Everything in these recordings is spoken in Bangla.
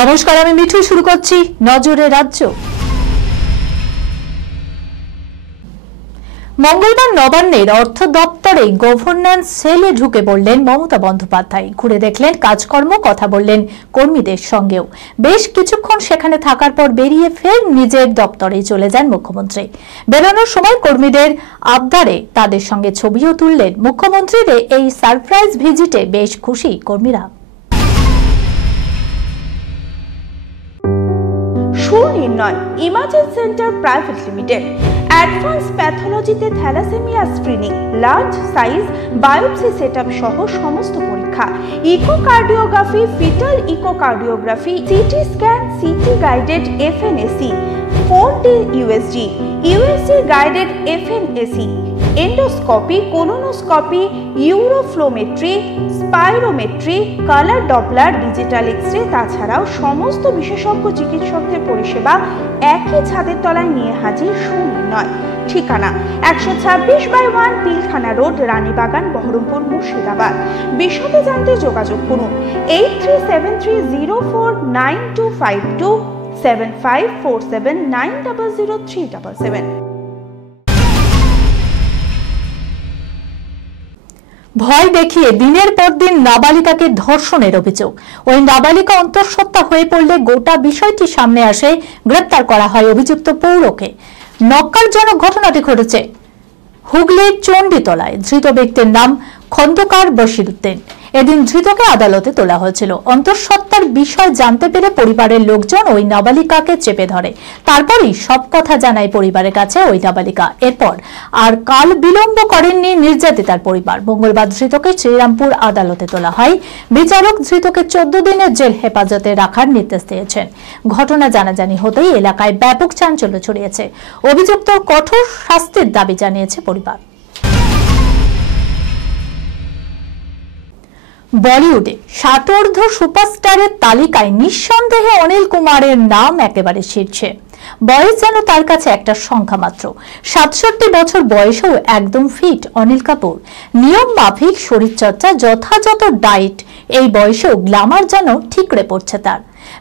নমস্কার, আমি মিঠু। শুরু করছি নজরে রাজ্য। মঙ্গলবার নবান্নের অর্থ দপ্তরে গভর্নেন্স সেলে ঢুকে পড়লেন মমতা বন্দ্যোপাধ্যায়। ঘুরে দেখলেন কাজকর্ম, কথা বললেন কর্মীদের সঙ্গেও। বেশ কিছুক্ষণ সেখানে থাকার পর বেরিয়ে ফের নিজের দপ্তরে চলে যান মুখ্যমন্ত্রী। বেরোনোর সময় কর্মীদের আবদারে তাদের সঙ্গে ছবিও তুললেন। মুখ্যমন্ত্রীর এই সারপ্রাইজ ভিজিটে বেশ খুশি কর্মীরা। Sunirnoy imaging centre private limited advance প্যাথোলজিতে thalassaemia screening, large size biopsy setup সহ সমস্ত পরীক্ষা, echocardiography, fetal echocardiography, CT scan, CT guided FNAC, 4D USG guided FNAC, endoscopy, colonoscopy, uroflowmetry, spirometry, colour Doppler, digital X-ray, তাছাড়াও সমস্ত বিশেষজ্ঞ চিকিৎসকদের পরিষেবা একই ছাদের তলায় নিয়ে হাজির সুনির্ণয়। ঠিকানা 126/1 পিলখানা রোড, রানীবাগান, বহরমপুর, মুর্শিদাবাদ। বিশদে জানতে যোগাযোগ করুন 8373049252 7547900377। ভয় দেখিয়ে দিনের পর দিন নাবালিকাকে ধর্ষণের অভিযোগ। ওই নাবালিকা অন্তঃসত্ত্বা হয়ে পড়লে গোটা বিষয়টি সামনে আসে, গ্রেপ্তার করা হয় অভিযুক্ত পৌরকে। ন্যক্কারজনক ঘটনাটি ঘটেছে হুগলির চণ্ডীতলায়। ধৃত ব্যক্তির নাম খন্দকার বশিরউদ্দিন। এদিন ধৃতকে আদালতে তোলা হয়েছিল। অন্তঃসত্ত্বার বিষয় জানতে পেরে পরিবারের লোকজন ওই নাবালিকাকে চেপে ধরে। তারপরই সব কথা জানায় পরিবারের কাছে ওই নাবালিকা। এরপর আর কাল বিলম্ব করেননি নির্যাতিতার পরিবার। মঙ্গলবার ধৃতকে শ্রীরামপুর আদালতে তোলা হয়। বিচারক ধৃতকে 14 দিনের জেল হেফাজতে রাখার নির্দেশ দিয়েছেন। ঘটনা জানাজানি হতেই এলাকায় ব্যাপক চাঞ্চল্য ছড়িয়েছে। অভিযুক্ত কঠোর শাস্তির দাবি জানিয়েছে পরিবার। বলিউডে ষাটোর্ধ্ব সুপারস্টারের তালিকায় নিঃসন্দেহে অনিল কুমারের নাম একেবারে শীর্ষে। বয়স যেন তার কাছে একটা সংখ্যা মাত্র। 67 বছর বয়সেও একদম ফিট অনিল কাপুর। নিয়ম মাফিক শরীরচর্চা, যথাযথ ডায়েট, এই বয়সেও গ্ল্যামার যেন ঠিকরে পড়ছে তার।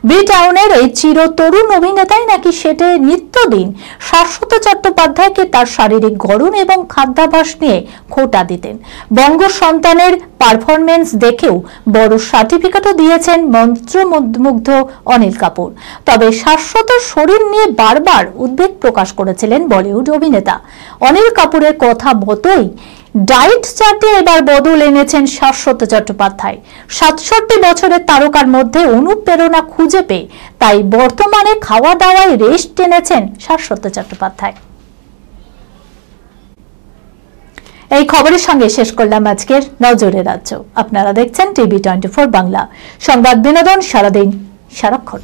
বি টাউনের এই চির তরুণ অভিনেতাই নাকি সেটে নিত্যদিন শাশ্বত চট্টোপাধ্যায়কে তার শারীরিক গড়ন এবং খাদ্যাভ্যাস নিয়ে খোঁটা দিতেন। বঙ্গ সন্তানের পারফরমেন্স দেখেও বড় সার্টিফিকেটও দিয়েছেন মন্ত্রমুগ্ধ অনিল কাপুর। তবে শাশ্বত শরীর নিয়ে বারবার উদ্বেগ প্রকাশ করেছিলেন বলিউড অভিনেতা। অনিল কাপুরের কথা মতোই ডায়েট চার্টে এবার বদল এনেছেন শাশ্বত চট্টোপাধ্যায়। 67 বছরের তারকার মধ্যে অনুপ্রেরণা খুঁজে পেয়ে তাই বর্তমানে খাওয়া দাওয়ায় রেস্ট টেনেছেন শাশ্বত চট্টোপাধ্যায়। এই খবরের সঙ্গে শেষ করলাম আজকের নজরে রাজ্য। আপনারা দেখছেন টিভি 24 বাংলা। সংবাদ বিনোদন সারাদিন সারাক্ষণ।